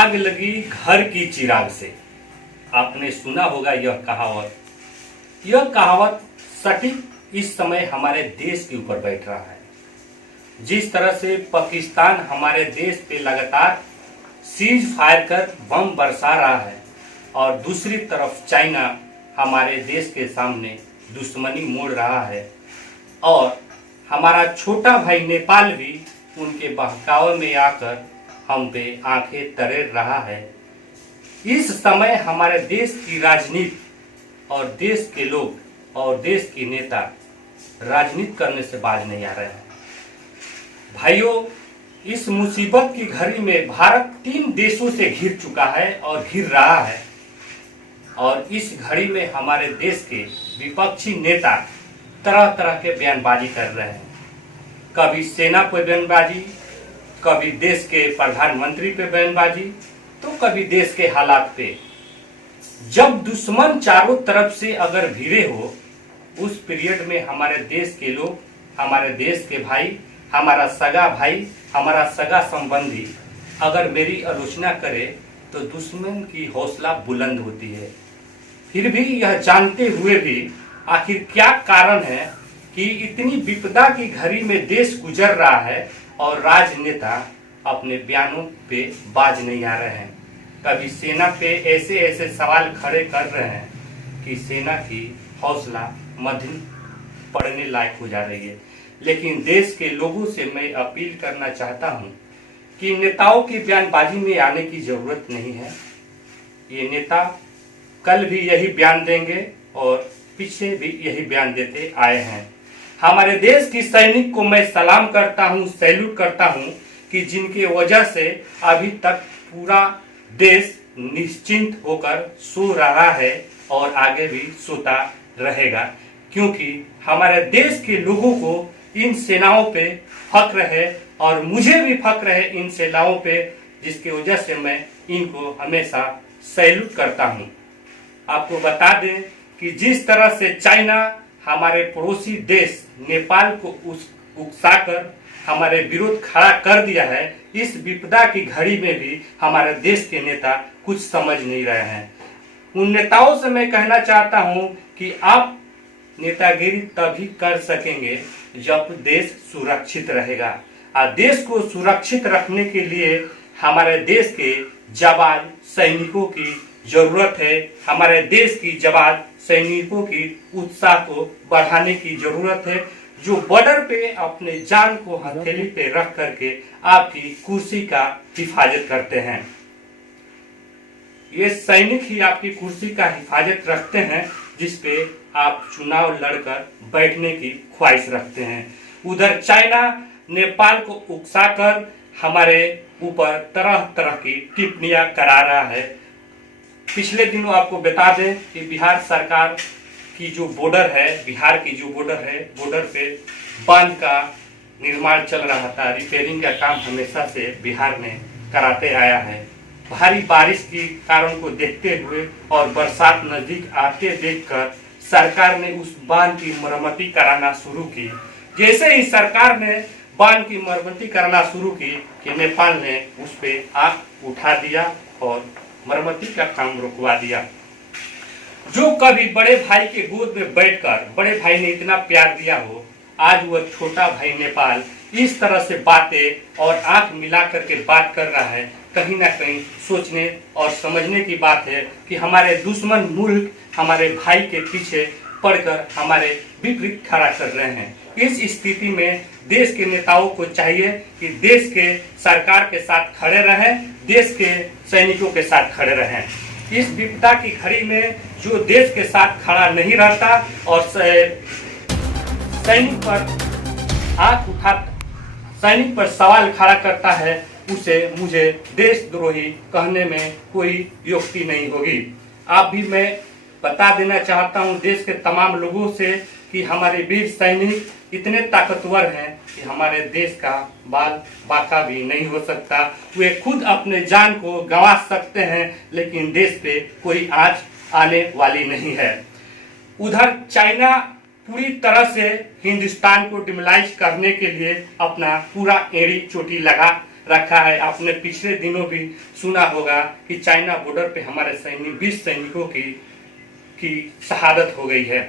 आग लगी घर की चिराग से। आपने सुना होगा यह कहावत सटीक इस समय हमारे देश के ऊपर बैठ रहा है। जिस तरह से पाकिस्तान हमारे देश पे लगातार सीज फायर कर बम बरसा रहा है और दूसरी तरफ चाइना हमारे देश के सामने दुश्मनी मोड़ रहा है और हमारा छोटा भाई नेपाल भी उनके बहकावे में आकर हम पे आंखें तरेर रहा है। इस समय हमारे देश की राजनीति और देश के लोग और देश के नेता राजनीति करने से बाज नहीं आ रहे हैं। भाइयों, इस मुसीबत की घड़ी में भारत 3 देशों से घिर चुका है और घिर रहा है और इस घड़ी में हमारे देश के विपक्षी नेता तरह तरह के बयानबाजी कर रहे हैं। कभी सेना पर बयानबाजी, कभी देश के प्रधानमंत्री पे बयानबाजी, तो कभी देश के हालात पे। जब दुश्मन चारों तरफ से अगर भिड़े हो, उस पीरियड में हमारे देश के लोग, हमारे देश के भाई, हमारा सगा भाई, हमारा सगा संबंधी अगर मेरी आलोचना करे तो दुश्मन की हौसला बुलंद होती है। फिर भी यह जानते हुए भी आखिर क्या कारण है कि इतनी विपदा की घड़ी में देश गुजर रहा है और राजनेता अपने बयानों पे बाज नहीं आ रहे हैं। कभी सेना पे ऐसे ऐसे सवाल खड़े कर रहे हैं कि सेना की हौसला मध्यम पड़ने लायक हो जा रही है। लेकिन देश के लोगों से मैं अपील करना चाहता हूं कि नेताओं की बयानबाजी में आने की जरूरत नहीं है। ये नेता कल भी यही बयान देंगे और पीछे भी यही बयान देते आए हैं। हमारे देश की सैनिक को मैं सलाम करता हूं, सैल्यूट करता हूं कि जिनके वजह से अभी तक पूरा देश निश्चिंत होकर सो रहा है और आगे भी सोता रहेगा, क्योंकि हमारे देश के लोगों को इन सेनाओं पे फक्र है और मुझे भी फक्र है इन सेनाओं पे, जिसकी वजह से मैं इनको हमेशा सैल्यूट करता हूं। आपको बता दें कि जिस तरह से चाइना हमारे पड़ोसी देश नेपाल को उकसाकर हमारे विरोध खड़ा कर दिया है, इस विपदा की घड़ी में भी हमारे देश के नेता कुछ समझ नहीं रहे हैं। उन नेताओं से मैं कहना चाहता हूं कि आप नेतागिरी तभी कर सकेंगे जब देश सुरक्षित रहेगा और देश को सुरक्षित रखने के लिए हमारे देश के जवान सैनिकों की जरूरत है। हमारे देश की जवान सैनिकों की उत्साह को बढ़ाने की जरूरत है, जो बॉर्डर पे अपने जान को हथेली पे रख करके आपकी कुर्सी का हिफाजत करते हैं। ये सैनिक ही आपकी कुर्सी का हिफाजत रखते हैं, जिसपे आप चुनाव लड़कर बैठने की ख्वाहिश रखते हैं। उधर चाइना नेपाल को उकसाकर हमारे ऊपर तरह तरह की टिप्पणियां करा रहा है। पिछले दिनों आपको बता दें कि बिहार सरकार की जो बॉर्डर है, बिहार की जो बॉर्डर है, बॉर्डर पे बांध का निर्माण चल रहा था। रिपेयरिंग का काम हमेशा से बिहार में कराते आया है। भारी बारिश के कारण को देखते हुए और बरसात नजदीक आते देखकर सरकार ने उस बांध की मरम्मती कराना शुरू की। जैसे ही सरकार ने बांध की मरम्मती करना शुरू की कि नेपाल ने उस पे आंख उठा दिया और मरम्मती का काम रुकवा दिया। जो कभी बड़े भाई के गोद में बैठकर बड़े भाई ने इतना प्यार दिया हो, आज वह छोटा भाई नेपाल इस तरह से बातें और आंख मिला करके बात कर रहा है। कहीं ना कहीं सोचने और समझने की बात है कि हमारे दुश्मन मुल्क हमारे भाई के पीछे पड़कर हमारे विपरीत खड़ा कर रहे हैं। इस स्थिति में देश के नेताओं को चाहिए कि देश के सरकार के साथ खड़े रहें, देश के सैनिकों के साथ खड़े रहें। इस विपदा की घड़ी में जो देश के साथ खड़ा नहीं रहता और सैनिक पर सवाल खड़ा करता है, उसे मुझे देशद्रोही कहने में कोई युक्ति नहीं होगी। आप भी मैं बता देना चाहता हूं देश के तमाम लोगों से कि हमारे वीर सैनिक इतने ताकतवर हैं कि हमारे देश का बाल बाका भी नहीं हो सकता। वे खुद अपने जान को गंवा सकते हैं, लेकिन देश पे कोई आंच आने वाली नहीं है। उधर चाइना पूरी तरह से हिंदुस्तान को डिमोलाइज करने के लिए अपना पूरा एड़ी चोटी लगा रखा है। आपने पिछले दिनों भी सुना होगा कि चाइना बॉर्डर पे हमारे 20 सैनिकों की शहादत हो गई है।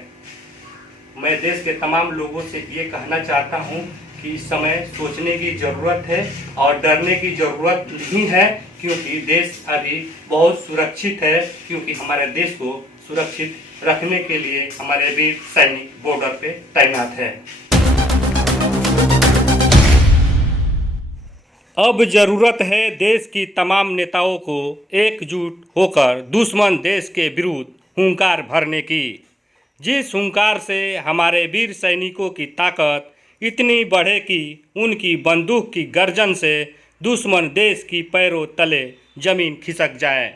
मैं देश के तमाम लोगों से ये कहना चाहता हूँ कि इस समय सोचने की ज़रूरत है और डरने की ज़रूरत नहीं है, क्योंकि देश अभी बहुत सुरक्षित है, क्योंकि हमारे देश को सुरक्षित रखने के लिए हमारे वीर सैनिक बॉर्डर पे तैनात है। अब जरूरत है देश की तमाम नेताओं को एकजुट होकर दुश्मन देश के विरुद्ध हुंकार भरने की, जिस हुंकार से हमारे वीर सैनिकों की ताकत इतनी बढ़े कि उनकी बंदूक की गर्जन से दुश्मन देश की पैरों तले जमीन खिसक जाए।